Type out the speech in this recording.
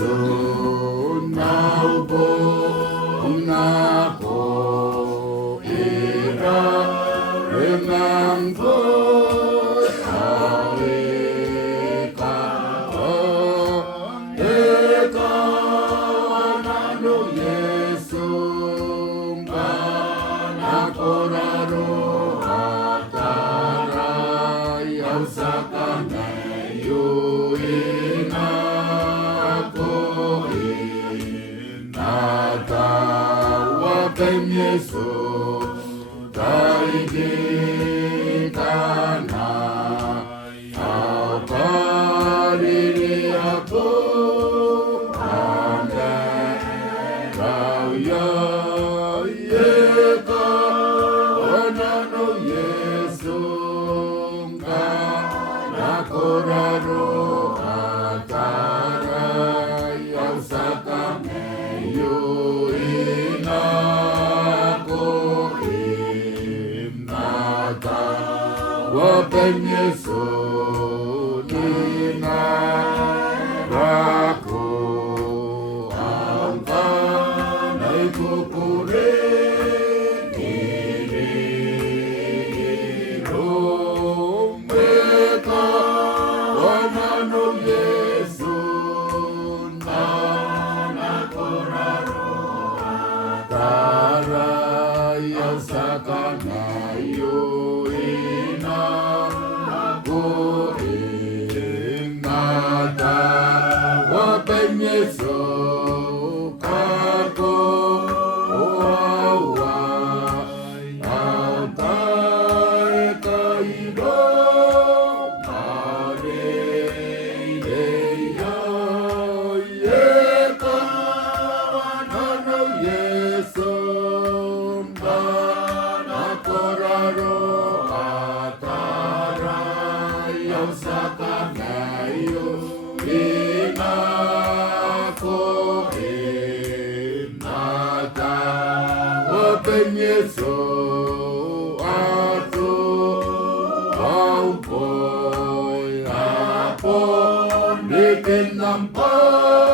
Yesu naupo unapo ira remampo aweka eka wanano Yesu ngana koraro atara yausakana yuina Yesu taidikana aparili ako ande rauya yeka wanano Yesu ngana koraro atara yausakame yuina Wapen Yesu nina rako angka naikukure niriro meka wanano Yesu nana koraro atara yasakana Yesu kako oawa autae kairo mareya yeka wanano Yesu mbana koraro atara yausakanayo ina Wapen Yesu atu waupoy apon bikin nampak